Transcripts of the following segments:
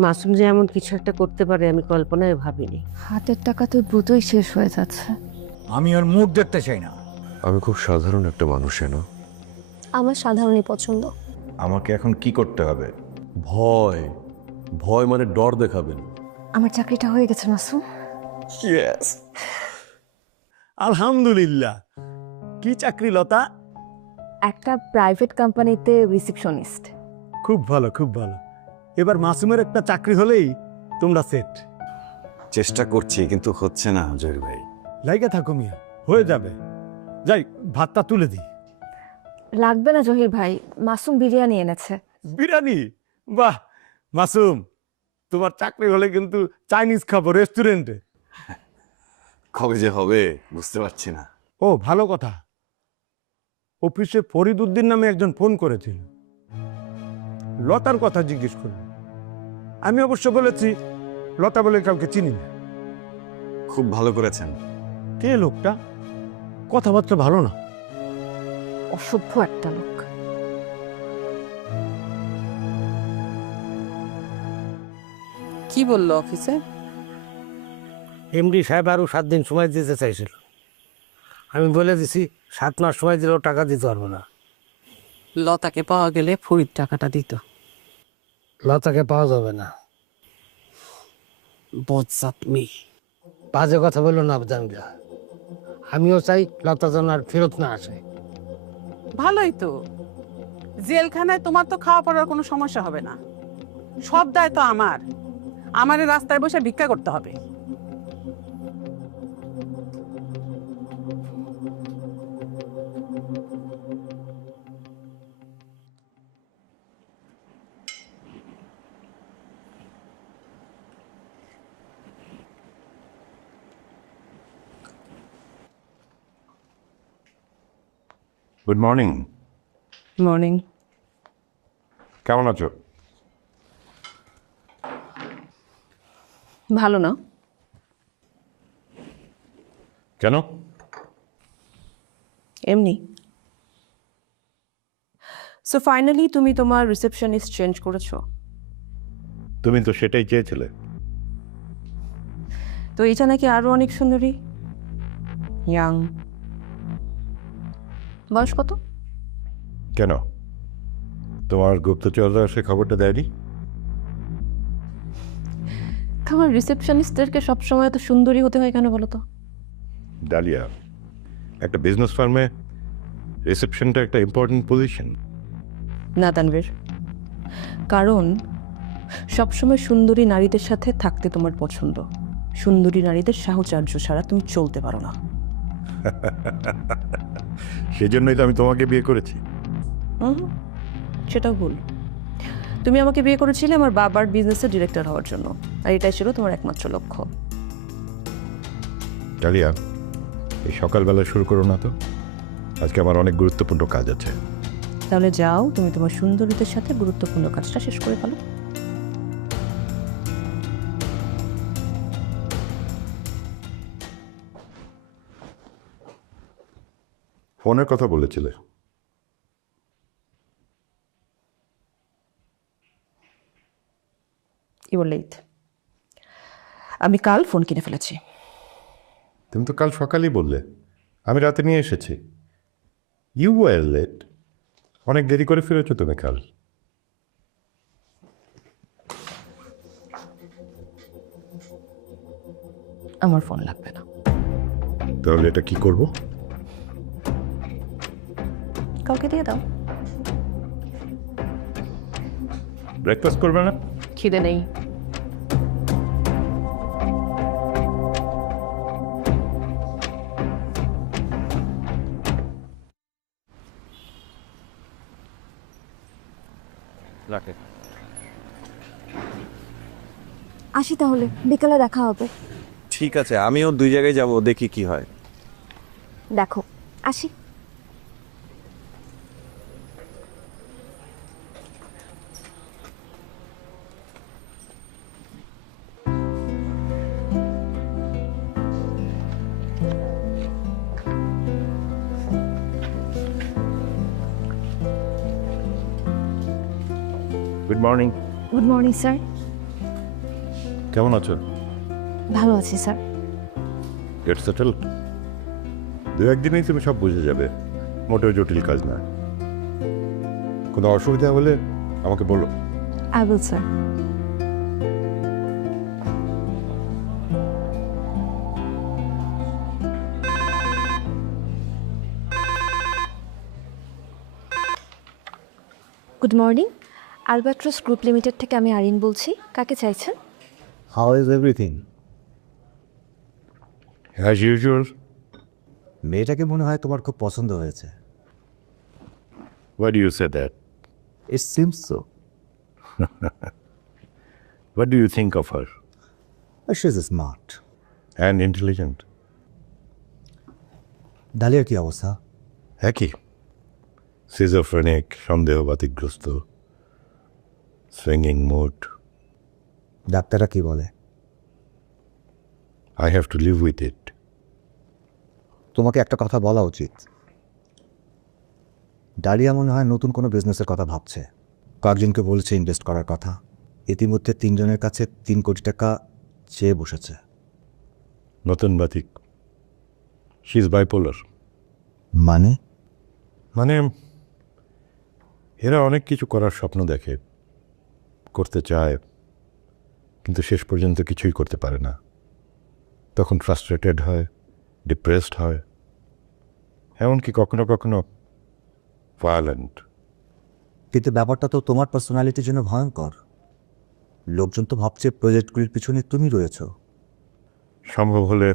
মাসুম যে এমন কিছু একটা করতে পারে আমি কল্পনায় ভাবিনি। হাতের টাকা তো দ্রুতই শেষ হয়ে যাচ্ছে। আমি ওর মুখ দেখতে চাই না। আমি খুব সাধারণ একটা মানুষ না আমার সাধারণই পছন্দ। আমাকে এখন কি করতে হবে? ভয়। ভয় মানে ডর দেখাবেন। আমার চাকরিটা হয়ে গেছে মাসুম। ইয়েস। আলহামদুলিল্লাহ। কি চাকরি লতা? একটা প্রাইভেট কোম্পানিতে রিসেপশনিস্ট। খুব ভালো খুব ভালো। এবার মাসুমের একটা চাকরি হলেই তোমরা সেট চেষ্টা করছি কিন্তু হচ্ছে না জহির ভাই। লাইগে থাকো মিয়া হয়ে যাবে। যাই ভাতটা তুলে দিই। লাগবে না জহির ভাই মাসুম বিরিয়ানি এনেছে। বিরিয়ানি? বাহ মাসুম তোমার চাকরি হলে কিন্তু চাইনিজ খাব রেস্টুরেন্টে। কবে যে হবে বুঝতে পারছি না। ও ভালো কথা। অফিসে ফরিদ উদ্দিন নামে একজন ফোন করেছিল। লতার কথা জিজ্ঞেস করল আমি অবশ্য বলেছি লতা বলে কাউকে চিনি না। খুব ভালো করেছেন। কে লোকটা? কথাবার্তা ভালো না। অসভ্য একটা লোক। কি বলল অফিসে? এমডি সাহেব আরও সাত দিন সময় দিতে চাইছিল। আমি বলে দিছি সাত মাস সময় দিলেও টাকা দিতে পারব না। লতাকে পাওয়া গেলে ফরিদ টাকাটা দিত। লতাকে পাওয়া যাবে না। বজ্জাত মেয়ে। বাজে কথা বলল না জানলা আমিও চাই লতা যেন আর ফেরত না আসে। ভালোই তো। জেলখানায় তোমার তো খাওয়া পড়ার কোনো সমস্যা হবে না। সব দায় তো আমার। আমারে রাস্তায় বসে ভিক্ষা করতে হবে। গুড মর্নিং মর্নিং কেমন আছো? ভালো না। কেন? এমনি। সো ফাইনালি তুমি তোমার রিসেপশনিস্ট চেঞ্জ করেছ। তুমি তো সেটাই চেয়েছিলে। তো এটা নাকি আরও অনেক সুন্দরী? ইয়াং বয়স কত? কেন? তোমার গুপ্তচররা সে খবরটা দেয়নি? তোমার রিসেপশনিস্টদেরকে সবসময় এত সুন্দরী হতে হয় কেন বলো তো? ডালিয়া একটা বিজনেস ফার্মে রিসেপশনটা একটা ইম্পর্টেন্ট পজিশন না তানভীর। কারণ সবসময় সুন্দরী নারীদের সাথে থাকতে তোমার পছন্দ। সুন্দরী নারীদের সাহচর্য ছাড়া তুমি চলতে পারো না। সেজন্যই তো আমি তোমাকে বিয়ে করেছি। সেটাও ভুল। তুমি আমাকে বিয়ে করেছিলে আমার বাবার বিজনেসের ডিরেক্টর হওয়ার জন্য আর এটাই ছিল তোমার একমাত্র লক্ষ্য। ডালিয়া এই সকালবেলা শুরু করো না তো। আজকে আমার অনেক গুরুত্বপূর্ণ কাজ আছে। তাহলে যাও তুমি তোমার সুন্দরীদের সাথে গুরুত্বপূর্ণ কাজটা শেষ করে ফেলো। ফোনের কথা বলেছিলে। ইউ লেট আমি কাল ফোন কিনে ফেলেছি। তুমি তো কাল সকালেই বললে। আমি রাতে নিয়ে এসেছি। ইউ ওয়ার লেট অনেক দেরি করে ফিরেছো তুমি কাল। আমার ফোন লাগবে না। তাহলে এটা কি করব? কাউকে দিয়ে দাও। ব্রেকফাস্ট করবে না? খিদে নেই। রাখে। আসি তাহলে বিকেলে দেখা হবে। ঠিক আছে আমিও দুই জায়গায় যাব দেখি কি হয়। দেখো আসি। মর্নিং গুড মর্নিং স্যার কেমন আছো? ভালো আছি স্যার গেট সেটেল দু একদিনেই তুমি সব বুঝে যাবে। মোটেও জটিল কাজ না। কোনো অসুবিধা হলে আমাকে বলো। I will sir good morning Albatross group limited থেকে আমি আরিন বলছি। কাকে চাইছেন? How is everything as usual মেয়েটাকে মনে হয় তোমার খুব পছন্দ হয়েছে। What you say that it seems so what do you think of her she is smart and intelligent ডালিয়ার কি অবস্থা? একই। সিজোফ্রেনিক সন্দেহবাতিগ্রস্ত। সুইঙ্গিং মুড ডাক্তাররা কি বলে? I have to live with it তোমাকে একটা কথা বলা উচিত। ডালিয়া মনে হয় নতুন কোনো বিজনেসের কথা ভাবছে। কয়েকজনকে বলছে ইনভেস্ট করার কথা। ইতিমধ্যে তিনজনের কাছে তিন কোটি টাকা চেয়ে বসেছে। নতুন বাতিক। শি ইজ বাইপোলার মানে? মানে এরা অনেক কিছু করার স্বপ্ন দেখে। করতে চায় কিন্তু শেষ পর্যন্ত কিছুই করতে পারে না। তখন ফ্রাস্ট্রেটেড হয় ডিপ্রেসড হয় এমনকি কখনো কখনো ভায়োলেন্ট কিন্তু ব্যাপারটা তো তোমার পার্সোনালিটির জন্য ভয়ঙ্কর। লোকজন তো ভাবছে প্রজেক্টগুলির পিছনে তুমি রয়েছো। সম্ভব হলে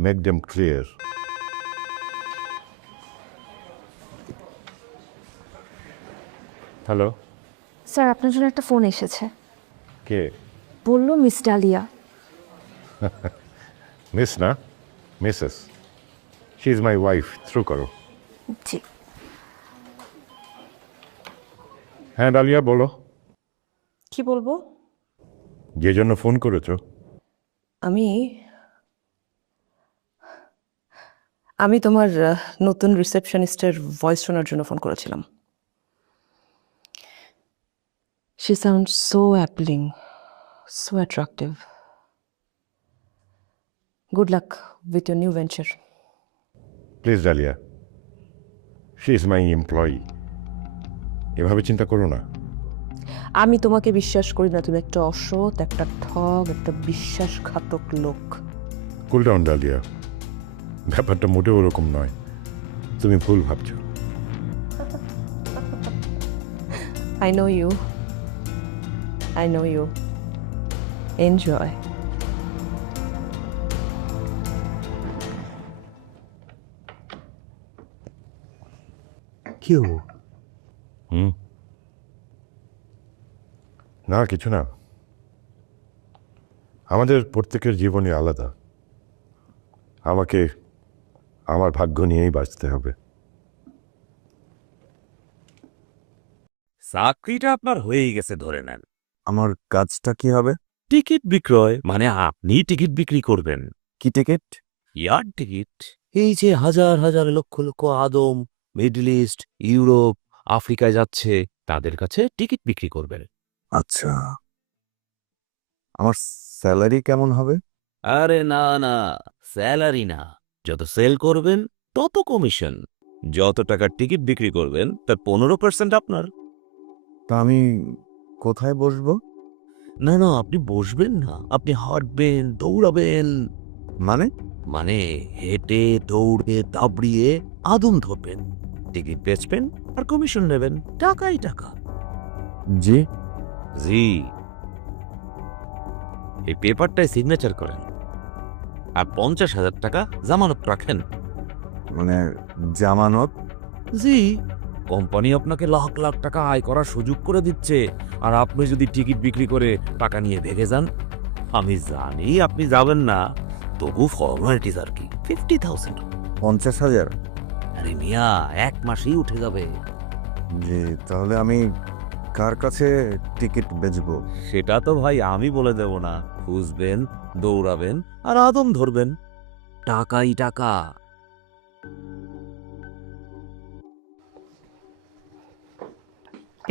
make them clear hello sir আপনার জন্য একটা ফোন এসেছে। কে? বলল মিস ডালিয়া। মিস না mrs. She is my wife through করো। জি। হ্যাঁ ডালিয়া বলো। কি বলব? যে জন্য ফোন করেছ। আমি আমি তোমার নতুন রিসেপশনিস্টের ভয়েস শোনার জন্য ফোন করেছিলাম। She sound so appealing so attractive good luck with your new venture please Dalia she is my employee এভাবে চিন্তা করো না। আমি তোমাকে বিশ্বাস করি না তুমি একটা অসৎ একটা ঠগ একটা বিশ্বাসঘাতক লোক। কুল ডাউন ডালিয়া ব্যাপারটা মোটেও ওরকম নয়। তুমি ভুল ভাবছ। I know you. I know you. Enjoy. কি হব হুম না কিছু না। আমাদের প্রত্যেকের জীবনই আলাদা। আমাকে আমার ভাগ্য নিয়েই বাঁচতে হবে। চাকরিটা আপনার হয়েই গেছে ধরে নেন। আমার কাজটা কি হবে? টিকিট বিক্রয় মানে আপনি টিকিট বিক্রি করবেন। কি টিকিট? ইয়ার টিকিট। এই যে হাজার হাজার লক্ষ লক্ষ আদম মিডল ইস্ট ইউরোপ আফ্রিকায় যাচ্ছে তাদের কাছে টিকিট বিক্রি করবেন। আচ্ছা। আমার স্যালারি কেমন হবে? আরে না না স্যালারি না। যত সেল করবেন তত কমিশন। যত টাকার টিকিট বিক্রি করবেন তার পনেরো পার্সেন্ট আপনার। তা আমি কোথায় বসবো? না না আপনি বসবেন না। আপনি হাঁটবেন দৌড়াবেন। মানে? মানে হেঁটে দৌড়ে দাবড়িয়ে আদম ধরবেন। টিকিট বেচবেন আর কমিশন নেবেন। টাকাই টাকা। জি। জি। এই পেপারটায় সিগনেচার করেন। আর পঞ্চাশ হাজার টাকা জামানত রাখেন। মানে জামানত? জি। কোম্পানি আপনাকে লাখ লাখ টাকা আয় করার সুযোগ করে দিচ্ছে। আর আপনি যদি টিকিট বিক্রি করে টাকা নিয়ে ভেগে যান? আমি জানি আপনি যাবেন না। তবু ফর্মালিটিস আর কি ফিফটি থাউজেন্ড পঞ্চাশ হাজার? আরে মিয়া এক মাসেই উঠে যাবে। জি তাহলে আমি কার কাছে টিকিট বেচবো? সেটা তো ভাই আমি বলে দেব না। খুঁজবেন দৌড়াবেন আর আদম ধরবেন। টাকাই টাকা।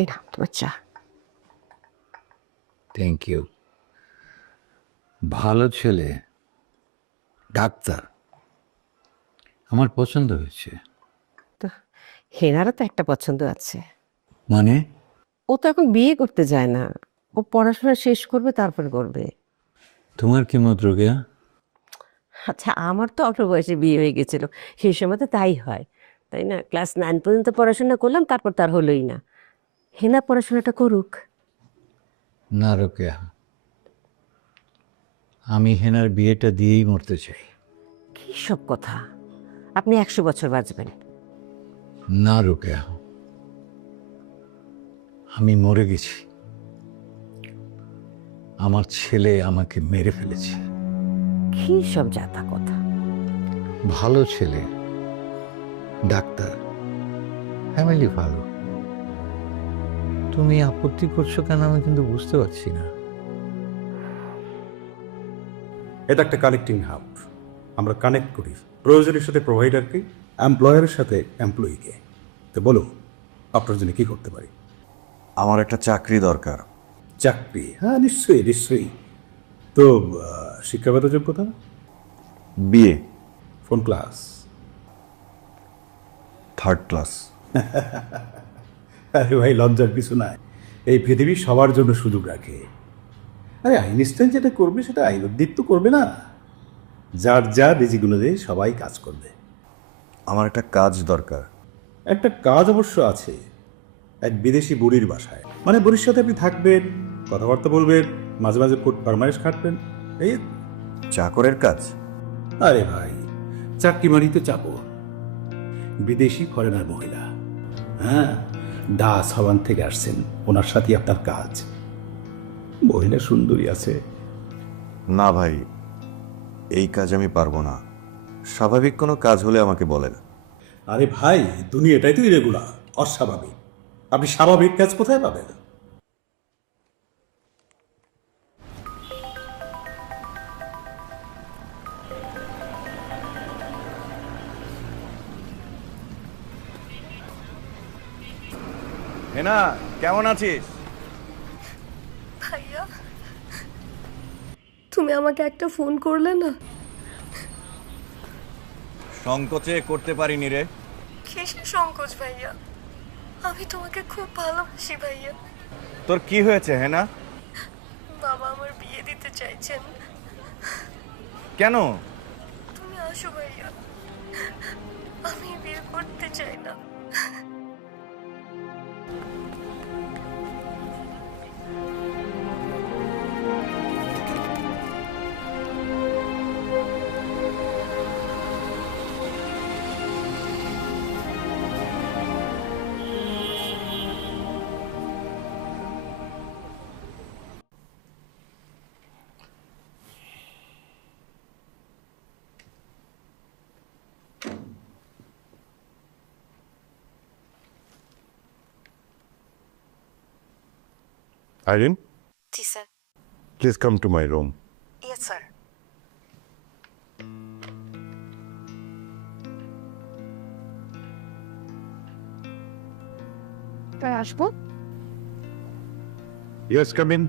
না তোমার চা থ্যাংক ইউ ভালো ছেলে ডাক্তার। আমার পছন্দ হয়েছে। তো হেনারও তো একটা পছন্দ আছে। মানে? ও তো এখন বিয়ে করতে যায় না। ও পড়াশোনা শেষ করবে তারপরে করবে। তোমার কি মত রোগেয়া আচ্ছা আমার তো অল্প বয়সে বিয়ে হয়ে গেছিল। সেই সময় তো তাই হয়। তাই না? ক্লাস নাইন পর্যন্ত পড়াশোনা করলাম তারপর তার হলোই না। হেনা পড়াশোনাটা করুক। না রোকেয়া আমি হেনার বিয়েটা দিয়েই মরতে চাই। কী সব কথা? আপনি একশো বছর বাঁচবেন। না রোকেয়া আমি মরে গেছি। আমার ছেলে আমাকে মেরে ফেলেছে। কী সব জাতা কথা? ভালো ছেলে ডাক্তার ফ্যামিলি ভালো। তুমি আপত্তি করছ কেন আমি কিন্তু বুঝতে পারছি না। এটা একটা কানেক্টিং হাব আমরা কানেক্ট করি প্রয়োজনের সাথে প্রোভাইডারকে এমপ্লয়ারের সাথে এমপ্লয়িকে তো বলো আপনার জন্য কি করতে পারি? আমার একটা চাকরি দরকার। চাকরি? হ্যাঁ নিশ্চয়ই নিশ্চয়ই। তো শিক্ষাগত যোগ্যতা? বিয়ে ফোন ক্লাস থার্ড ক্লাস আরে ভাই লজ্জার কিছু নাই। এই পৃথিবী সবার জন্য সুযোগ রাখে। আরে আইনস্টাইন যেটা করবে সেটা আইনদ্বীপ তো করবে না। যার যা রেজিক অনুযায়ী সবাই কাজ করবে। আমার একটা কাজ দরকার। একটা কাজ অবশ্য আছে। এক বিদেশি বুড়ির বাসায়। মানে বুড়ির সাথে আপনি থাকবেন কথাবার্তা বলবেন মাঝে মাঝে ফুট ফরমাইশ খাটবেন। এই চাকরের কাজ? আরে ভাই চাকরি মারি তো চাপো। বিদেশি ফরেনার মহিলা। হ্যাঁ? দাস হওয়ান থেকে আসছেন। ওনার সাথে আপনার কাজ। মহিলা সুন্দরী আছে। না ভাই এই কাজ আমি পারব না। স্বাভাবিক কোনো কাজ হলে আমাকে বলেন। আরে ভাই দুনিয়াটাই তো ইরেগুলার অস্বাভাবিক। আপনি স্বাভাবিক কাজ কোথায় পাবেন? হেনা কেমন আছিস? ভাইয়া তুমি আমাকে একটা ফোন করলে না? সংকোচে করতে পারিনি রে। কিসের সংকোচ ভাইয়া? আমি তোমাকে খুব ভালোবাসি ভাইয়া। তোর কি হয়েছে হেনা? বাবা আমার বিয়ে দিতে চাইছেন। কেন? তুমি আসো ভাইয়া। আমি বিয়ে করতে চাই না। Irene ji sir please come to my room yes sir তাই আসব ইয়েস কাম ইন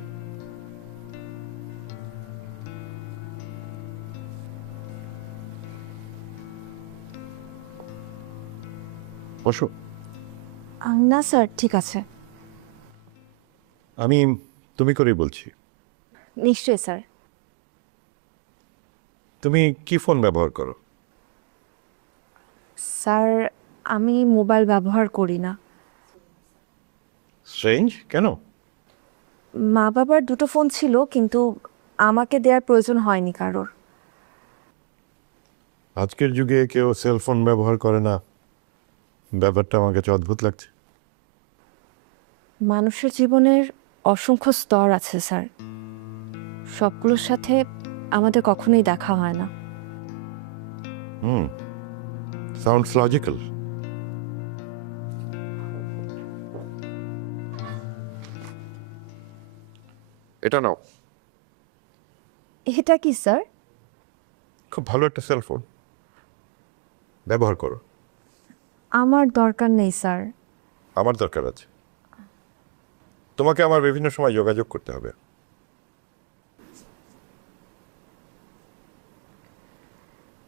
বসো। না স্যার ঠিক আছে। আমি তুমি করেই বলছি। নিশ্চয়ই স্যার। তুমি কি ফোন ব্যবহার করো? স্যার আমি মোবাইল ব্যবহার করি না। স্ট্রেঞ্জ কেন? মা বাবার দুটো ফোন ছিল কিন্তু আমাকে দেওয়ার প্রয়োজন হয়নি কারোর। আজকের যুগে কেউ সেলফোন ব্যবহার করে না। ব্যাপারটা আমার কাছে অদ্ভুত লাগছে। মানুষের জীবনের অসংখ্য স্তর আছে স্যার। সবগুলোর সাথে আমাদের কখনোই দেখা হয় না। হুম। সাউন্ডস লজিক্যাল এটা নাও। এটা কি স্যার? খুব ভালো একটা সেলফোন ব্যবহার করো। আমার দরকার নেই স্যার। আমার দরকার আছে। তোমাকে আমার বিভিন্ন সময় যোগাযোগ করতে হবে।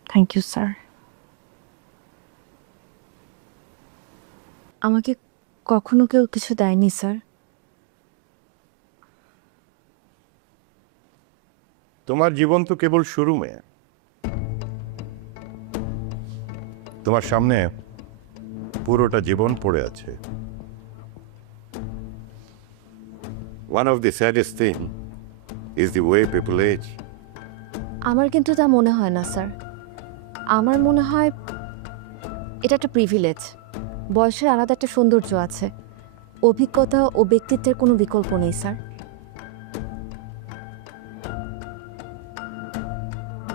থ্যাংক ইউ স্যার আমাকে কখনো কেউ কিছু দেয়নি স্যার তোমার জীবন তো কেবল শুরু মেয়ে। তোমার সামনে পুরোটা জীবন পড়ে আছে। One of the saddest thing is the way people age আমার কিন্তু তা মনে হয় না স্যার। আমার মনে হয় এটা একটা প্রিভিলেজ বয়সের আলাদা একটা সৌন্দর্য আছে। অভিজ্ঞতা ও ব্যক্তিত্বের কোনো বিকল্প নেই sir.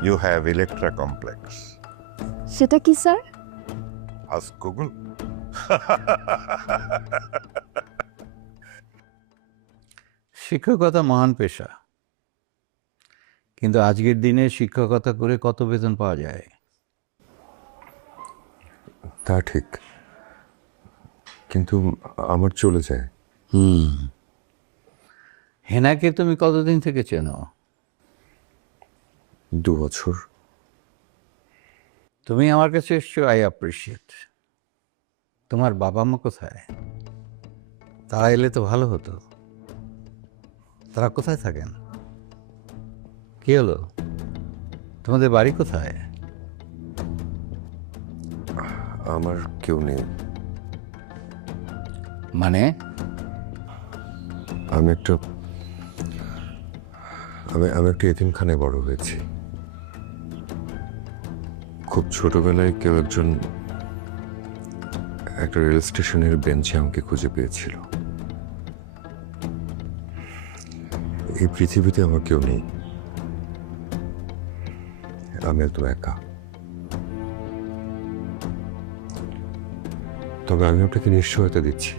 You have Electra complex সেটা কি স্যার? আজ গুগল শিক্ষকতা মহান পেশা। কিন্তু আজকের দিনে শিক্ষকতা করে কত বেতন পাওয়া যায়? তা ঠিক। কিন্তু আমার চলে যায়। হুম। হেনাকে তুমি কতদিন থেকে চেনো? দু বছর। তুমি আমার কাছে এসছো আই অ্যাপ্রিসিয়েট তোমার বাবা মা কোথায়? তারা এলে তো ভালো হতো। তারা কোথায় থাকেন? কি হলো? তোমাদের বাড়ি কোথায়? আমার কেউ নেই। মানে? আমি একটা আমি আমি একটা এতিমখানায় বড় হয়েছি। খুব ছোটবেলায় কেউ একজন একটা রেল স্টেশনের বেঞ্চে আমাকে খুঁজে পেয়েছিল। এই পৃথিবীতে আমার কেউ নেই। আমি একদম একা। তবে আমি আপনাকে নিশ্চয়তা দিচ্ছি।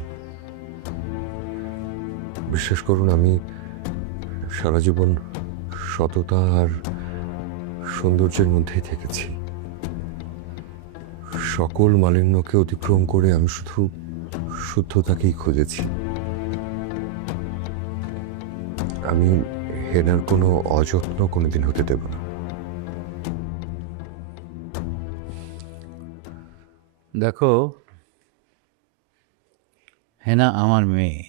বিশ্বাস করুন, আমি সারা জীবন সততা আর সৌন্দর্যের মধ্যেই থেকেছি। সকল মালিন্যকে অতিক্রম করে আমি শুধু শুদ্ধতাকেই খুঁজেছি। আমি হেনার কোনো অযত্ন কোনোদিন হতে দেব না। দেখো হেনা আমার মেয়ে।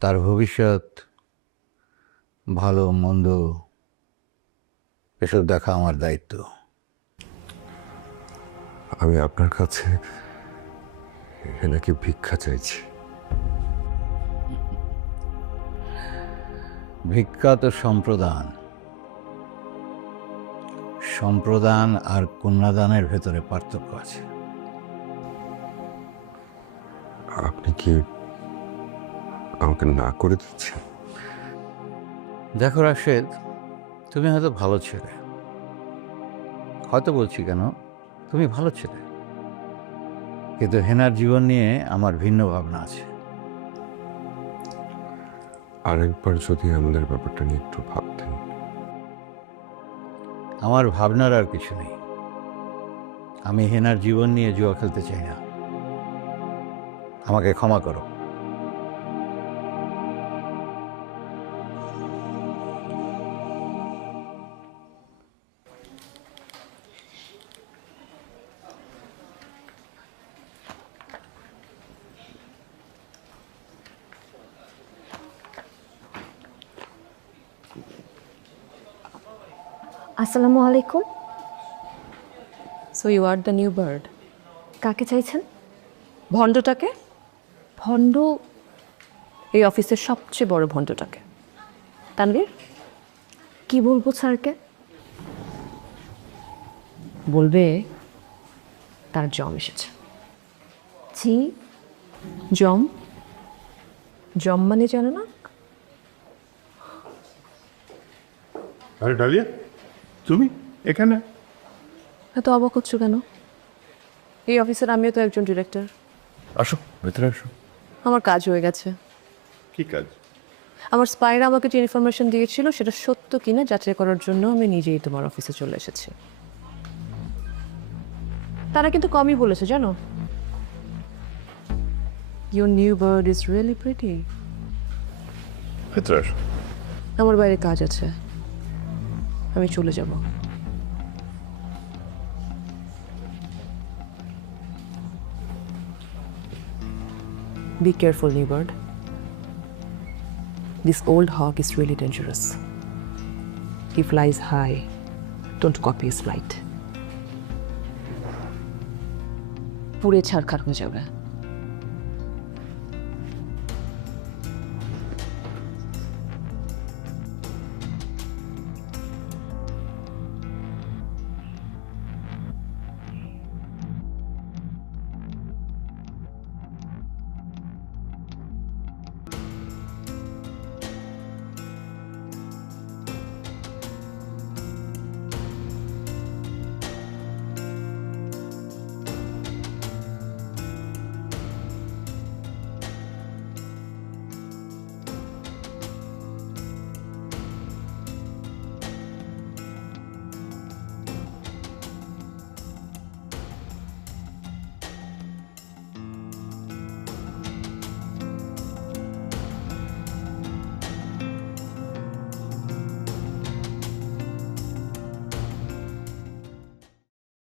তার ভবিষ্যৎ ভালো মন্দ এসব দেখা আমার দায়িত্ব। আমি আপনার কাছে হেনাকে ভিক্ষা চাইছি। ভিক্ষা তো সম্প্রদান। সম্প্রদান আর কন্যাদানের ভেতরে পার্থক্য আছে। আপনি কি আমাকে না করে দিচ্ছেন? দেখো রাশেদ তুমি হয়তো ভালো ছেলে। হয়তো বলছি কেন তুমি ভালো ছেলে। কিন্তু হেনার জীবন নিয়ে আমার ভিন্ন ভাবনা আছে। আরেকবার যদি আমাদের ব্যাপারটা নিয়ে একটু ভাবতেন। আমার ভাবনার আর কিছু নেই। আমি হেনার জীবন নিয়ে জুয়া খেলতে চাই না। আমাকে ক্ষমা করো। You are the new bird কাকে চাইছেন? ভণ্ডটাকে? ভণ্ড? এই অফিসের সবচেয়ে বড় ভণ্ডটাকে। তানভীর? কি বলব স্যারকে? বলবে তার জম এসেছে। জি জম? জম মানে জানো না? আরে ডালিয়া তুমি এখানে? এত অবাক হচ্ছ কেন? এই অফিসের আমিও তো একজন ডিরেক্টর। আসো ভেতরে আসো। আমার কাজ হয়ে গেছে। কি কাজ? আমার স্পাইরা আমাকে যে ইনফরমেশন দিয়েছিল সেটা সত্য কিনা যাচাই করার জন্য আমি নিজেই তোমার অফিসে চলে এসেছি। তারা কিন্তু কমই বলেছে জানো? Your new bird is really pretty ভেতরে আসো। আমার বাইরে কাজ আছে। আমি চলে যাব। Be careful, Newbird. This old hawk is really dangerous. He flies high. Don't copy his flight. পুড়ে ছারখার হয়ে যাবে